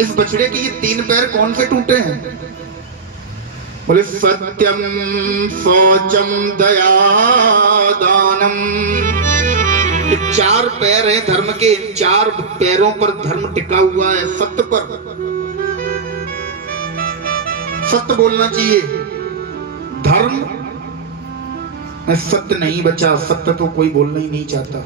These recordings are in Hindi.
इस बछड़े के ये 3 पैर कौन से टूटे हैं? बोले सत्यम शौचम दया दानम। ये 4 पैर है धर्म के, इन 4 पैरों पर धर्म टिका हुआ है, सत्य पर। सत्य बोलना चाहिए। धर्म में सत्य नहीं बचा, सत्य तो कोई बोलना ही नहीं चाहता।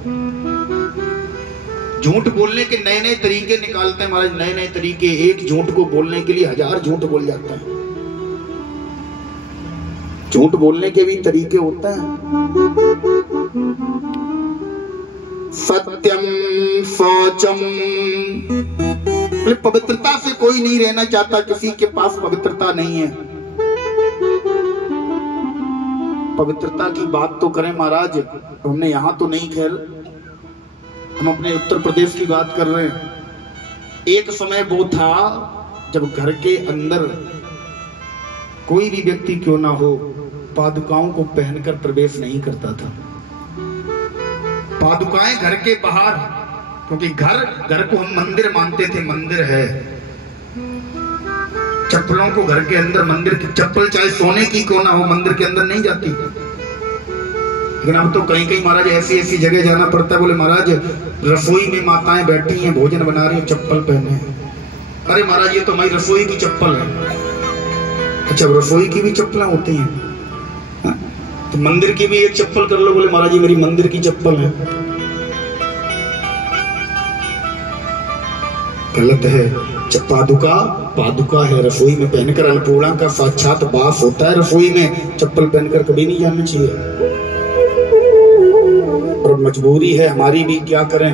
झूठ बोलने के नए नए तरीके निकालते हैं महाराज, नए नए तरीके। एक झूठ को बोलने के लिए 1000 झूठ बोल जाता है। झूठ बोलने के भी तरीके होते हैं। सत्यम शौचम। पवित्रता से कोई नहीं रहना चाहता, किसी के पास पवित्रता नहीं है। पवित्रता की बात तो करें महाराज, हमने यहां तो नहीं, खैर हम अपने उत्तर प्रदेश की बात कर रहे हैं। एक समय वो था जब घर के अंदर कोई भी व्यक्ति क्यों ना हो, पादुकाओं को पहनकर प्रवेश नहीं करता था। पादुकाएं घर के बाहर, क्योंकि घर को हम मंदिर मानते थे, मंदिर है। चप्पलों को घर के अंदर, मंदिर की चप्पल चाहे सोने की क्यों ना हो, मंदिर के अंदर नहीं जाती। लेकिन अब तो कहीं कहीं महाराज ऐसी ऐसी जगह जाना पड़ता है। बोले महाराज रसोई में माताएं बैठी हैं, भोजन बना रही हैं, चप्पल पहने हैं। अरे महाराज ये तो हमारी रसोई की चप्पल है। अच्छा रसोई की भी चप्पलें होती हैं, तो मंदिर की भी एक चप्पल कर लो। बोले महाराज ये मेरी मंदिर की चप्पल है। गलत है। पादुका है, रसोई में पहनकर अन्नपूर्णा का साक्षात वास होता है। रसोई में चप्पल पहनकर कभी नहीं जाना चाहिए। और मजबूरी है हमारी भी, क्या करें।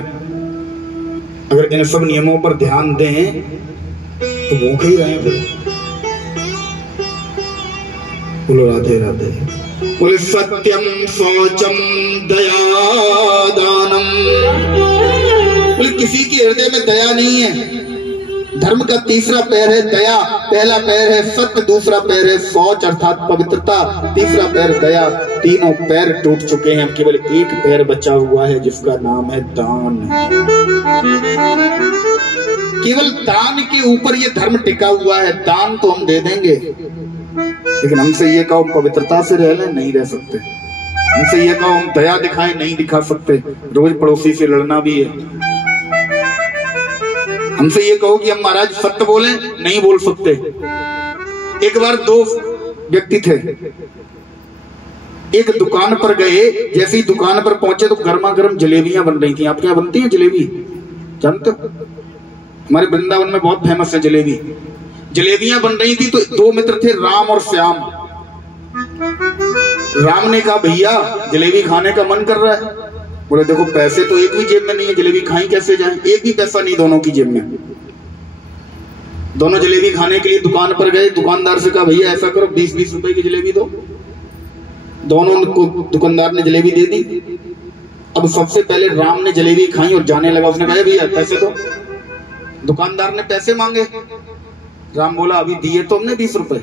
अगर इन सब नियमों पर ध्यान दें तो भूखे ही रहे। बोलो राधे राधे। बोले सत्यम शौचम दया दानम। बोले किसी के हृदय में दया नहीं है। धर्म का तीसरा पैर है दया। पहला पैर है सत्य, दूसरा पैर है शौच अर्थात पवित्रता, तीसरा पैर दया। तीनों पैर टूट चुके हैं, केवल एक पैर बचा हुआ है जिसका नाम है दान। केवल दान के ऊपर ये धर्म टिका हुआ है। दान तो हम दे देंगे, लेकिन हमसे ये कहो पवित्रता से रह लें, नहीं रह सकते। हमसे ये कहो हम दया दिखाएं, नहीं दिखा सकते। रोज पड़ोसी से लड़ना भी है। हमसे ये कहो कि हम महाराज सत्य बोलें, नहीं बोल सकते। एक बार 2 व्यक्ति थे, एक दुकान पर गए। जैसे ही दुकान पर पहुंचे तो गर्मा गर्म जलेबियां बन रही थी। आपके यहाँ बनती है जलेबी, जानते हो? हमारे वृंदावन में बहुत फेमस है जलेबी। जलेबियां बन रही थी तो 2 मित्र थे, राम और श्याम। राम ने कहा भैया जलेबी खाने का मन कर रहा है। बोले देखो पैसे तो एक भी जेब में नहीं है, जलेबी खाई कैसे जाए? एक भी पैसा नहीं दोनों की जेब में। दोनों जलेबी खाने के लिए दुकान पर गए। दुकानदार से कहा भैया ऐसा करो 20-20 रुपए की जलेबी दो। दोनों को दुकानदार ने जलेबी दे दी। अब सबसे पहले राम ने जलेबी खाई और जाने लगा। उसने कहा भैया पैसे दो। दुकानदार ने पैसे मांगे। राम बोला अभी दिए तो हमने 20 रुपए।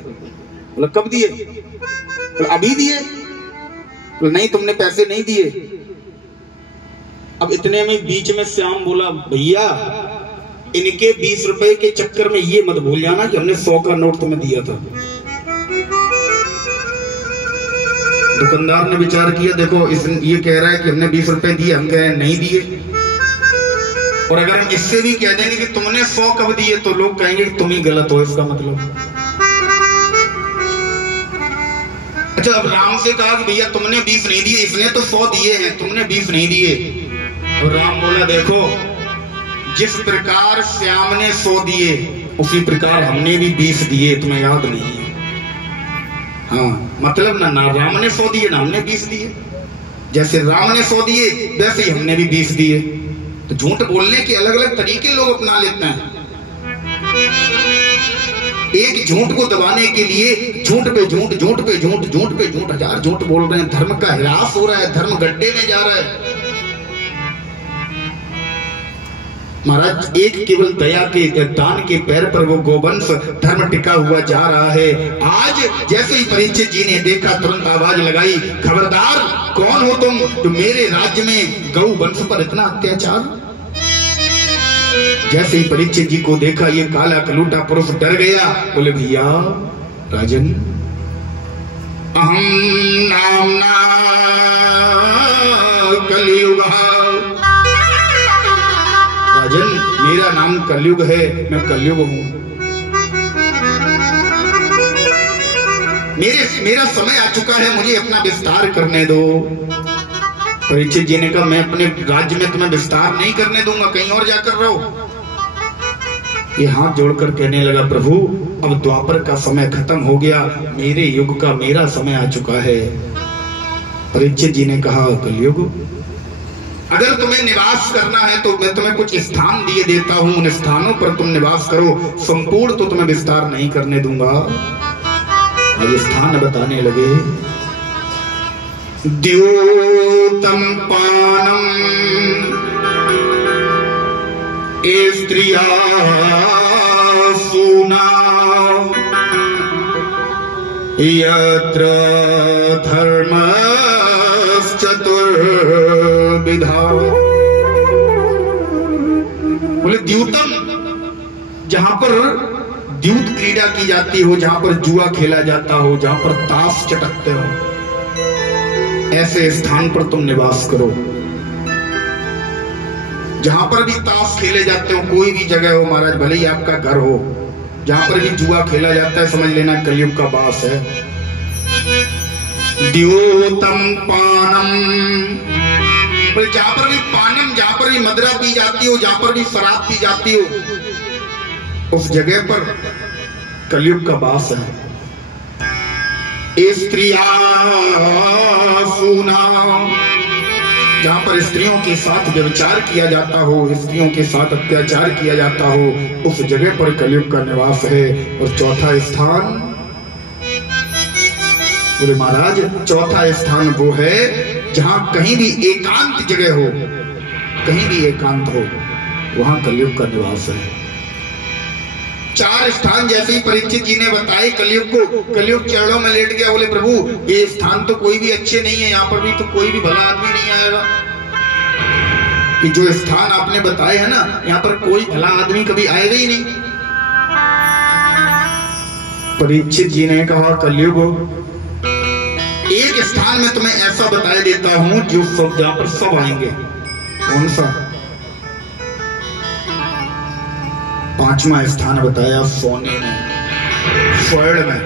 बोला कब दिए? बोला अभी दिए। बोला नहीं तुमने पैसे नहीं दिए। अब इतने में बीच में श्याम बोला भैया इनके 20 रुपए के चक्कर में ये मत भूल जाना कि हमने 100 का नोट तुम्हें दिया था। दुकानदार ने विचार किया, देखो ये कह रहा है कि हमने 20 रुपए दिए, हम कह रहे हैं नहीं दिए। और अगर हम इससे भी कह देंगे कि तुमने 100 कब दिए तो लोग कहेंगे कि तुम ही गलत हो, इसका मतलब। अच्छा अब राम से कहा कि भैया तुमने 20 नहीं दिए, इसने तो 100 दिए हैं, तुमने 20 नहीं दिए। और राम बोला देखो जिस प्रकार श्याम ने 100 दिए उसी प्रकार हमने भी 20 दिए, तुम्हें याद नहीं है? हाँ मतलब ना राम ने 100 दिए ना हमने 20 दिए। जैसे राम ने 100 दिए वैसे ही हमने भी 20 दिए। तो झूठ बोलने के अलग अलग तरीके लोग अपना लेते हैं। एक झूठ को दबाने के लिए झूठ पे झूठ, झूठ पे झूठ, झूठ पे झूठ, 1000 झूठ बोल रहे हैं। धर्म का ह्रास हो रहा है, धर्म गड्ढे में जा रहा है। महाराज एक केवल दया के दान के पैर पर वो गोवंश धर्म टिका हुआ जा रहा है। आज जैसे ही परीक्षित जी ने देखा तुरंत आवाज लगाई, खबरदार कौन हो तुम जो मेरे राज्य में गौ वंश पर इतना अत्याचार? जैसे ही परीक्षित जी को देखा ये काला कलूटा पुरुष डर गया, बोले भैया राजन, अहम नामना कलयुग, राजन मेरा नाम कलयुग है, मैं कलयुग हूं, मेरा समय आ चुका है, मुझे अपना विस्तार करने दो। परीक्षित जी ने कहा मैं अपने राज्य में तुम्हें विस्तार नहीं करने दूंगा, कहीं और जाकर रहो। ये हाथ जोड़कर कहने लगा प्रभु अब द्वापर का समय खत्म हो गया, मेरे युग का मेरा समय आ चुका है। परीक्षित जी ने कहा कलयुग, अगर तुम्हें निवास करना है तो मैं तुम्हें कुछ स्थान दिए देता हूं, उन स्थानों पर तुम निवास करो, संपूर्ण तो तुम्हें विस्तार नहीं करने दूंगा। और स्थान बताने लगे, द्योतम पानम स्त्रिया सूना यत्र धर्म चतुर्विधा। बोले द्यूतम, जहां पर द्यूत क्रीड़ा की जाती हो, जहां पर जुआ खेला जाता हो, जहां पर ताश चटकते हो, ऐसे स्थान पर तुम निवास करो। जहां पर भी ताश खेले जाते हो, कोई भी जगह हो महाराज, भले ही आपका घर हो, जहां पर भी जुआ खेला जाता है समझ लेना कलयुग का वास है। द्योतम पानम, जहां पर भी पानम, जहां पर भी मदिरा पी जाती हो, जहां पर भी शराब पी जाती हो, उस जगह पर कलयुग का वास है। स्त्रिया सूना, जहां पर स्त्रियों के साथ व्यभिचार किया जाता हो, स्त्रियों के साथ अत्याचार किया जाता हो, उस जगह पर कलयुग का निवास है। और चौथा स्थान, बोले महाराज चौथा स्थान वो है जहां कहीं भी एकांत जगह हो, कहीं भी एकांत हो, वहां कलयुग का निवास है। चार स्थान जैसे ही परीक्षित जी ने बताए कलयुग को, कलयुग चरणों में लेट गया। बोले प्रभु ये स्थान तो कोई भी अच्छे नहीं है, यहाँ पर भी तो कोई भी भला आदमी नहीं आएगा। कि जो स्थान आपने बताए है ना, यहाँ पर कोई भला आदमी कभी आएगा ही नहीं। परीक्षित जी ने कहा कलयुग, एक स्थान में तुम्हें ऐसा बता देता हूं जो सब, जहां पर सब आएंगे। कौन सा? पांचवा स्थान बताया सोने में, स्वर्ण में।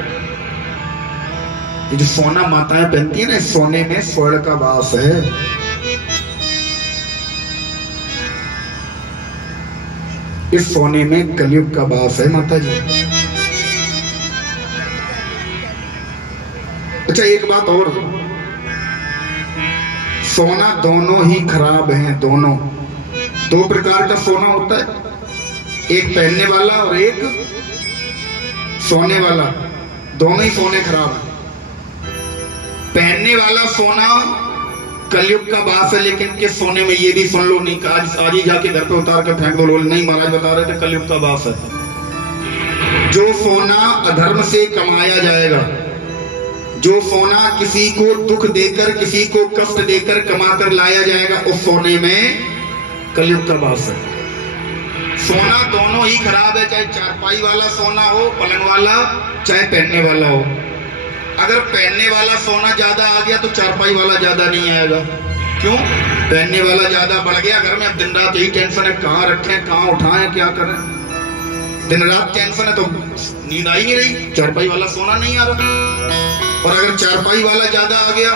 ये जो सोना माताएं पहनती है ना, सोने में स्वर्ण का वास है। इस सोने में कलयुग का वास है माता जी। अच्छा एक बात और, सोना दोनों ही खराब हैं, दोनों। दो प्रकार का सोना होता है, एक पहनने वाला और एक सोने वाला। दोनों ही सोने खराब है। पहनने वाला सोना कलयुग का वास है, लेकिन के सोने में ये भी सुन लो, नहीं आज ही जाके घर पे उतार कर फेंक दो। नहीं महाराज बता रहे थे कलयुग का वास है। जो सोना अधर्म से कमाया जाएगा, जो सोना किसी को दुख देकर, किसी को कष्ट देकर कमाकर लाया जाएगा, उस सोने में कलयुग का वास है। सोना दोनों ही खराब है, चाहे चारपाई वाला सोना हो, पलंग वाला, चाहे पहनने वाला हो। अगर पहनने वाला सोना ज्यादा आ गया तो चारपाई वाला ज्यादा नहीं आएगा। क्यों? पहनने वाला ज्यादा बढ़ गया घर में, अब दिन रात यही टेंशन है, कहाँ रखें, कहाँ उठाएं, क्या करें। दिन रात टेंशन है तो नींद आई नहीं रही, चारपाई वाला सोना नहीं आ रहा। और अगर चारपाई वाला ज्यादा आ गया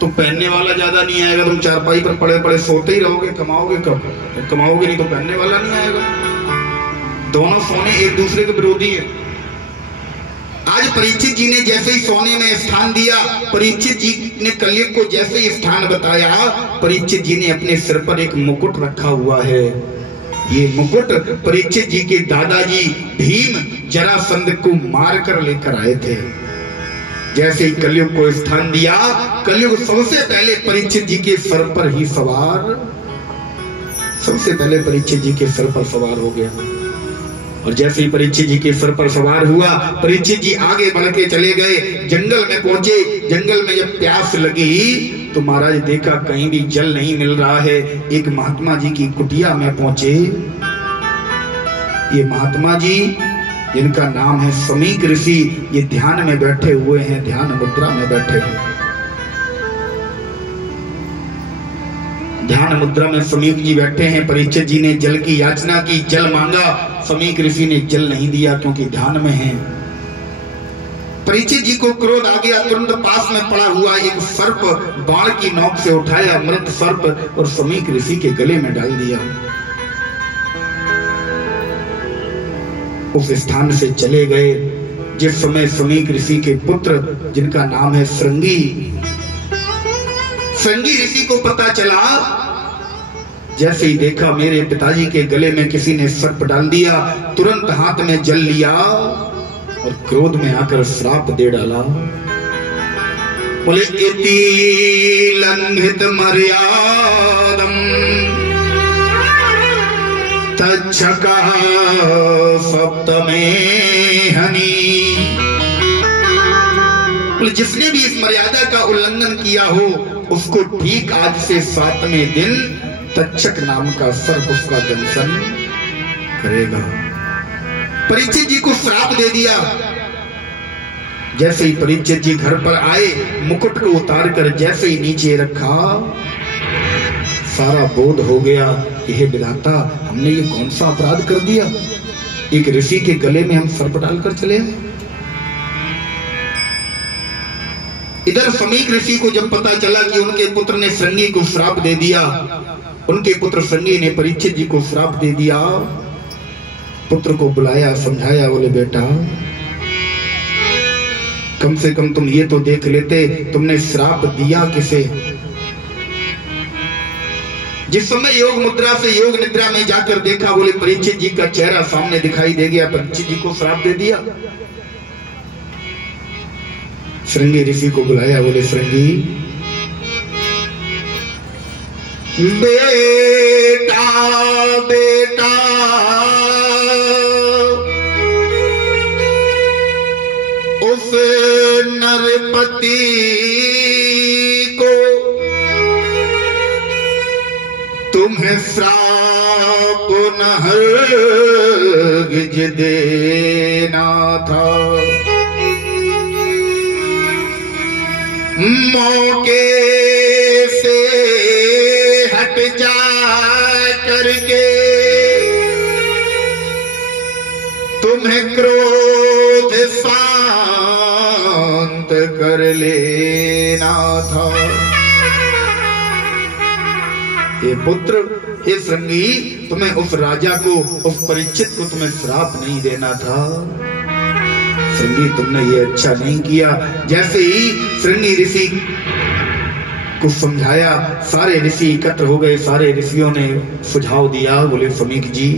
तो पहनने वाला ज्यादा नहीं आएगा। तुम चारपाई पर पड़े पड़े सोते ही रहोगे, कमाओगे कब? कमाओगे नहीं तो पहनने वाला नहीं आएगा। दोनों सोने एक दूसरे के विरोधी है। आज परीक्षित जी ने जैसे ही सोने में स्थान दिया, परीक्षित जी ने कलयुग को जैसे ही स्थान बताया, परीक्षित जी ने अपने सिर पर एक मुकुट रखा हुआ है। ये मुकुट परीक्षित जी के दादाजी भीम जरासंध को मार कर लेकर आए थे। जैसे ही कलयुग को स्थान दिया, कलयुग सबसे पहले परीक्षित जी के सर पर ही सवार, सबसे पहले परीक्षित जी के सर पर सवार हो गया। और जैसे ही परीक्षित जी के सर पर सवार हुआ, परीक्षित जी आगे बढ़ के चले गए, जंगल में पहुंचे। जंगल में जब प्यास लगी तो महाराज देखा कहीं भी जल नहीं मिल रहा है। एक महात्मा जी की कुटिया में पहुंचे। ये महात्मा जी जिनका नाम है समीक ऋषि, ये ध्यान में बैठे हुए हैं, ध्यान मुद्रा में बैठे हैं। ध्यान मुद्रा में समीक जी बैठे हैं। परीक्षित जी ने जल की याचना की, जल मांगा, समीक ऋषि ने जल नहीं दिया क्योंकि ध्यान में है। परीक्षित जी को क्रोध आ गया, तुरंत पास में पड़ा हुआ एक सर्प बाण की नोक से उठाया, मृत सर्प, और समीक ऋषि के गले में डाल दिया। उस स्थान से चले गए। जिस समय समीक ऋषि के पुत्र जिनका नाम है श्रृंगी ऋषि को पता चला, जैसे ही देखा मेरे पिताजी के गले में किसी ने सर्प डाल दिया, तुरंत हाथ में जल लिया और क्रोध में आकर श्राप दे डाला। बोले इति लंघित मर्यादम तच्छकः सप्तमे हनि। जिसने भी इस मर्यादा का उल्लंघन किया हो उसको ठीक आज से 7वें दिन तक्षक नाम का सर्प उसका दंशन करेगा। परीक्षित जी को श्राप दे दिया। जैसे ही परीक्षित जी घर पर आए, मुकुट को उतार कर जैसे ही नीचे रखा, सारा बोध हो गया कि हे विधाता, हमने ये कौन सा अपराध कर दिया, एक ऋषि के गले में हम सर्प डालकर चले आए। इधर समीक ऋषि को जब पता चला कि उनके पुत्र ने श्रृंगी को श्राप दे दिया, उनके पुत्र श्रृंगी ने परीक्षित जी को श्राप दे दिया, पुत्र को बुलाया, समझाया, बोले बेटा कम से कम तुम ये तो देख लेते तुमने श्राप दिया किसे। जिस समय योग मुद्रा से योग निद्रा में जाकर देखा, बोले परीक्षित जी का चेहरा सामने दिखाई दे गया, परीक्षित जी को श्राप दे दिया। श्रृंगी ऋषि को बुलाया, बोले श्रृंगी बेटा बेटा उस नरपति को तुम्हें श्राप न हरगिज देना था। मौके से हट जा करके तुम्हें क्रोध शांत कर लेना था। हे पुत्र, हे श्रृंगी, तुम्हें उस राजा को, उस परीक्षित को तुम्हें श्राप नहीं देना था। श्रृंगी, तुमने ये अच्छा नहीं किया। जैसे ही श्रृंगी ऋषि को समझाया, सारे ऋषि एकत्र हो गए। सारे ऋषियों ने सुझाव दिया, बोले समीक जी,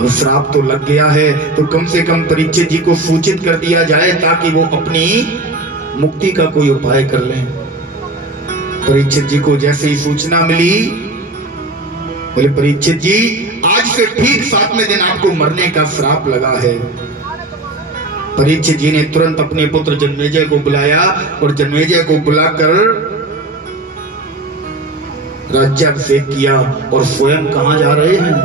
अब श्राप तो लग गया है तो कम से कम परीक्षित जी को सूचित कर दिया जाए ताकि वो अपनी मुक्ति का कोई उपाय कर लें। परीक्षित जी को जैसे ही सूचना मिली, बोले परीक्षित जी, आज से ठीक 7वें दिन आपको मरने का श्राप लगा है। परीक्षित जी ने तुरंत अपने पुत्र जन्मेजय को बुलाया और जन्मेजय को बुलाकर राज्याभिषेक किया। और स्वयं कहां जा रहे हैं?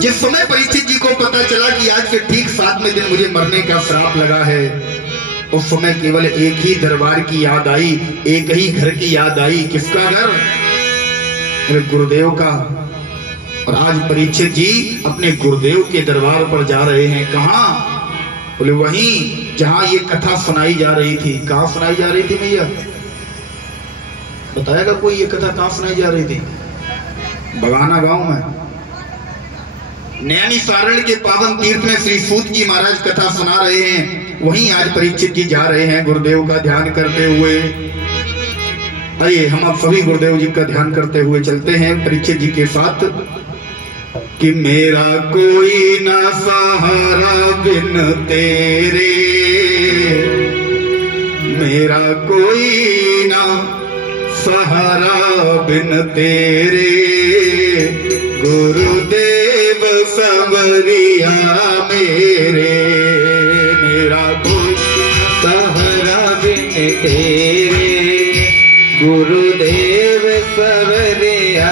जिस समय परीक्षित जी को पता चला कि आज से ठीक 7वें दिन मुझे मरने का श्राप लगा है, उस समय केवल एक ही दरबार की याद आई, एक ही घर की याद आई। किसका घर? मेरे गुरुदेव का। और आज परीक्षित जी अपने गुरुदेव के दरबार पर जा रहे हैं। कहां? बोले वहीं जहां ये कथा सुनाई जा रही थी। कहां सुनाई जा रही थी भैया? बताएगा कोई ये कथा कहां सुनाई जा रही थी? बगाना गांव में नैमिषारण्य के पावन तीर्थ में श्री सूत जी महाराज कथा सुना रहे हैं। वहीं आज परीक्षित जी जा रहे हैं गुरुदेव का ध्यान करते हुए। आइए हम आप सभी गुरुदेव जी का ध्यान करते हुए चलते हैं परीक्षित जी के साथ। कि मेरा कोई ना सहारा बिन तेरे, मेरा कोई ना सहारा बिन तेरे, गुरुदेव संवरिया मेरे। मेरा कोई सहारा बिन तेरे, गुरुदेव संवरिया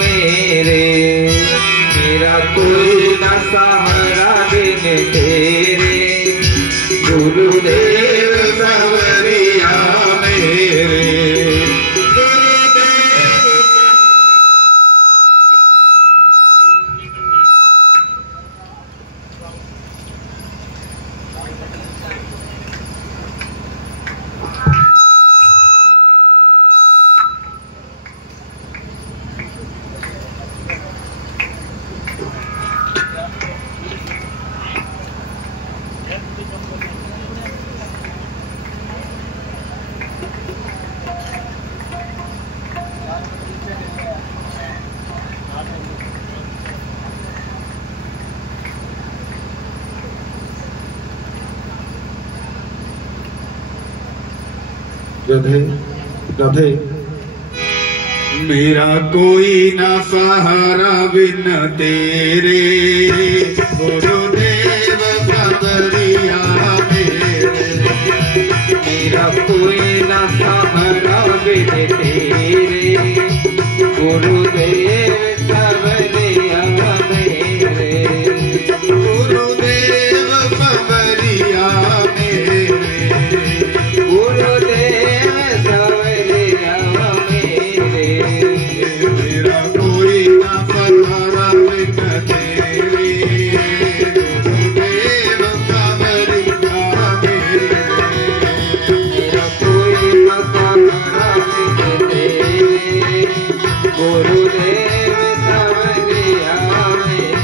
मेरे। कोई न सहारा बिन तेरे, गुरुदेव सवरिया मेरे। राधे राधे। मेरा कोई ना सहारा बिन तेरे, गुरुदेव सवरिया मेरे। मेरा कोई न सहारा बिन तेरे, गुरुदेव सवरिया मेरे। गुरुदेव सवरिया मेरे, गुरुदेव सवरिया मेरे। मेरा कोई ना सहारा बिन तेरे, गुरुदेव सवरिया मेरे। मेरा कोई न सहारा बिन तेरे, गुरुदेव सवरिया मेरे।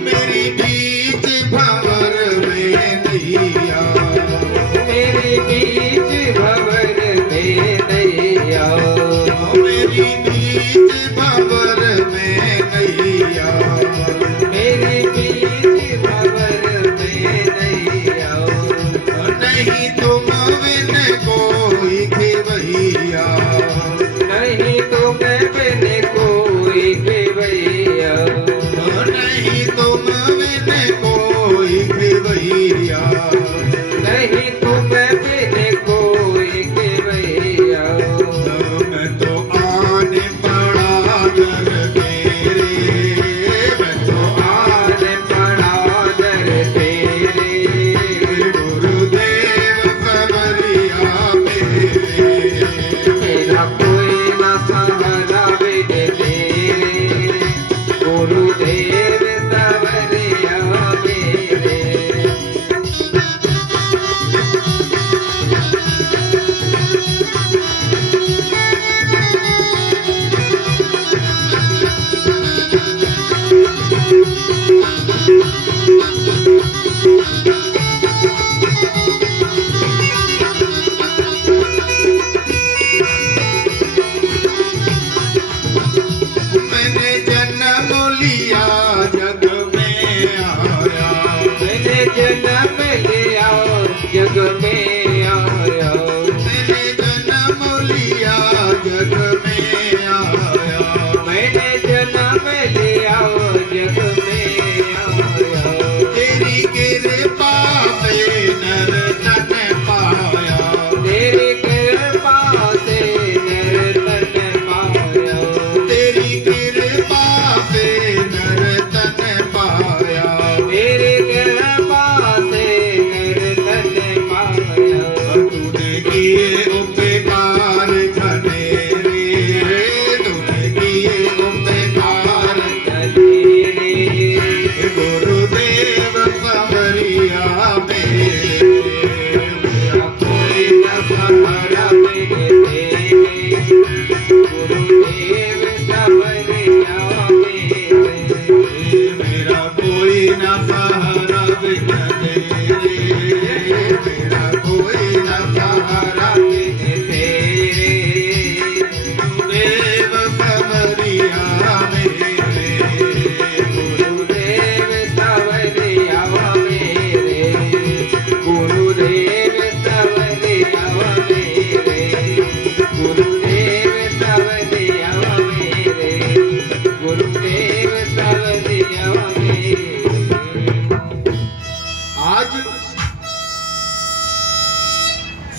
मेरी बीच भंवर में नैया, मेरी बीच भंवर में नैया, मेरी बीच भंवर में नैया। मेरी बीच भंवर में नैया। नहीं तुम बिन कोई खेवैया, नहीं तुम बिन कोई खेवैया, नहीं तुम बिन कोई खेवैया। नहीं तुम बिन कोई खेवैया। मैं तो आने पड़ा दर तेरे, मैं तो आने पड़ा दर तेरे, गुरुदेव सवरिया मेरे। मेरा कोई न सहारा बिन तेरे, गुरुदेव सवरिया मेरे। मैंने जन्म लिया जग में आया, मैंने जन्म लिया जग में आया, मैंने जन्म लिया जग में आया। मैंने जन्म लिया जग में आया। तेरी कृपा से नर तन पाया, तेरी कृपा से नर तन पाया, तेरी कृपा से नर तन पाया। तेरी कृपा से नर तन पाया। तूने किए उपकार घनेरे, तूने किए उपकार तेरे गुरुदेव सवरिया मेरे। मेरा कोई न सहारा बिन तेरे, गुरुदेव सवरिया मेरे। मेरा कोई न सहारा बिन तेरे, मेरा कोई न सहारा बिन तेरे, गुरुदेव सवरिया मेरे। गुरुदेव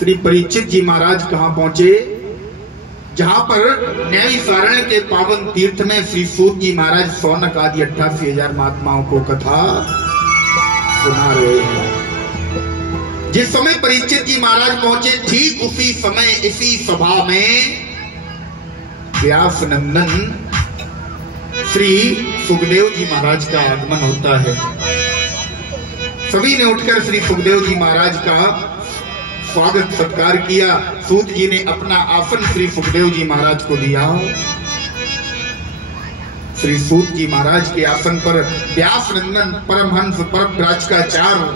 श्री परीक्षित जी महाराज कहां पहुंचे? जहां पर नैमिषारण्य के पावन तीर्थ में श्री सूत जी महाराज सौनक आदि 88,000 महात्माओं को कथा सुना रहे हैं। जिस समय परीक्षित जी महाराज पहुंचे, ठीक उसी समय इसी सभा में व्यास नंदन श्री सुखदेव जी महाराज का आगमन होता है। सभी ने उठकर श्री सुखदेव जी महाराज का स्वागत सत्कार किया। सूत जी ने अपना आसन श्री सुखदेव जी महाराज को दिया। श्री सूत जी महाराज के आसन पर व्यास नंदन परमहंस परब्रज का आचार्य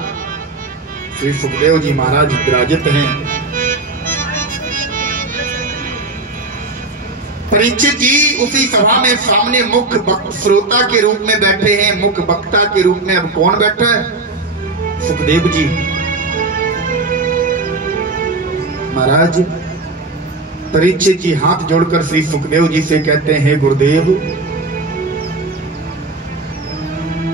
श्री सुखदेव जी महाराज विराजित हैं। परीक्षित जी उसी सभा में सामने मुख्य श्रोता के रूप में बैठे हैं। मुख्य वक्ता के रूप में अब कौन बैठा है? सुखदेव जी महाराज। परीक्षित जी हाथ जोड़कर श्री सुखदेव जी से कहते हैं, गुरुदेव,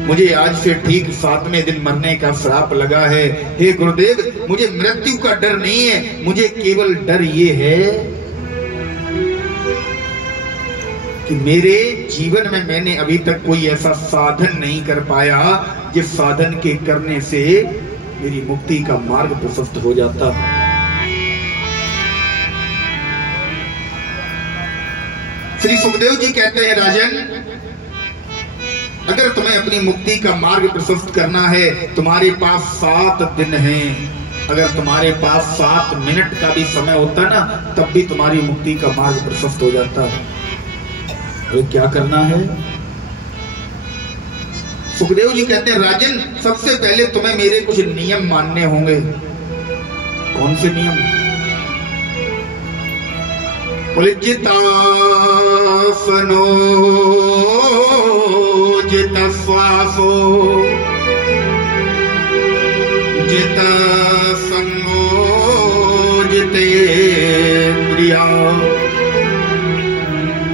मुझे आज से ठीक 7वें दिन मरने का श्राप लगा है। हे गुरुदेव, मुझे मृत्यु का डर नहीं है, मुझे केवल डर ये है कि मेरे जीवन में मैंने अभी तक कोई ऐसा साधन नहीं कर पाया जिस साधन के करने से मेरी मुक्ति का मार्ग प्रशस्त हो जाता। श्री सुखदेव जी कहते हैं, राजन, अगर तुम्हें अपनी मुक्ति का मार्ग प्रशस्त करना है, तुम्हारे पास 7 दिन हैं। अगर तुम्हारे पास 7 मिनट का भी समय होता ना, तब भी तुम्हारी मुक्ति का मार्ग प्रशस्त हो जाता है। तो क्या करना है? सुखदेव जी कहते हैं, राजन, सबसे पहले तुम्हें मेरे कुछ नियम मानने होंगे। कौन से नियम? बोले, जितासनो जित श्वासो जित संगो जितेन्द्रिया।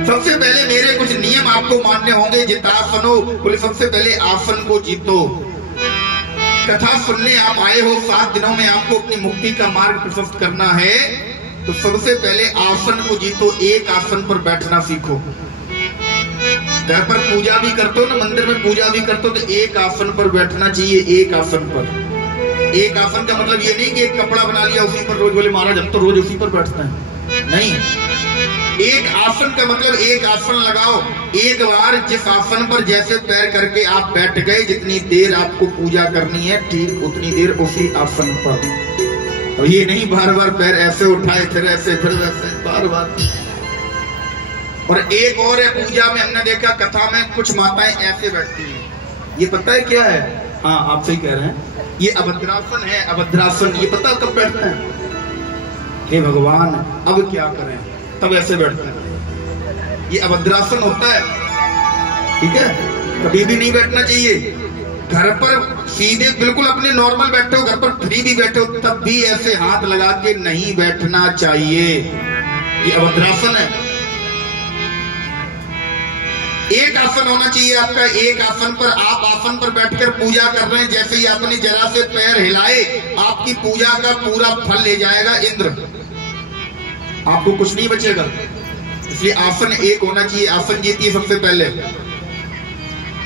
सबसे पहले मेरे कुछ नियम आपको मानने होंगे। जितासनो, बोले सबसे पहले आसन को जीतो। कथा सुनने आप आए हो, 7 दिनों में आपको अपनी मुक्ति का मार्ग प्रशस्त करना है, तो सबसे पहले आसन को जीतो। एक आसन पर बैठना सीखो। घर पर पूजा भी करते हो ना, मंदिर में पूजा भी करते हो, तो एक आसन पर बैठना चाहिए। एक आसन पर। एक आसन का मतलब ये नहीं कि एक कपड़ा बना लिया उसी पर रोज बोले महाराज हम तो रोज उसी पर बैठते हैं, नहीं। एक आसन का मतलब एक आसन लगाओ। एक बार जिस आसन पर जैसे पैर करके आप बैठ गए, जितनी देर आपको पूजा करनी है ठीक उतनी देर उसी आसन पर। और ये नहीं बार बार पैर ऐसे उठाए फिर ऐसे फिर वैसे, बार बार। और एक और है, पूजा में हमने देखा, कथा में कुछ माताएं ऐसे बैठती हैं। ये पता है क्या है? हाँ, आप सही कह रहे हैं, ये अभद्रासन है। अभद्रासन ये पता कब बैठते हैं? हे भगवान, अब क्या करें, तब ऐसे बैठते हैं। ये अभद्रासन होता है, ठीक है? कभी भी नहीं बैठना चाहिए। घर पर सीधे बिल्कुल अपने नॉर्मल बैठे हो, घर पर फ्री भी बैठे हो, तब भी ऐसे हाथ लगा के नहीं बैठना चाहिए। ये अभद्रासन है। एक आसन होना चाहिए आपका। एक आसन पर आप आसन पर बैठकर पूजा कर रहे हैं, जैसे ही आपने जरा से पैर हिलाए, आपकी पूजा का पूरा फल ले जाएगा इंद्र, आपको कुछ नहीं बचेगा। इसलिए आसन एक होना चाहिए। आसन जीतिए सबसे पहले।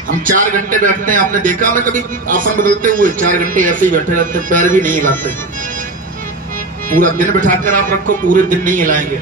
हम 4 घंटे बैठते हैं, आपने देखा मैं कभी आसन बदलते हुए? 4 घंटे ऐसे ही बैठे रहते हैं, पैर भी नहीं हिलाते। पूरा दिन बैठाकर आप रखो, पूरे दिन नहीं हिलाएंगे।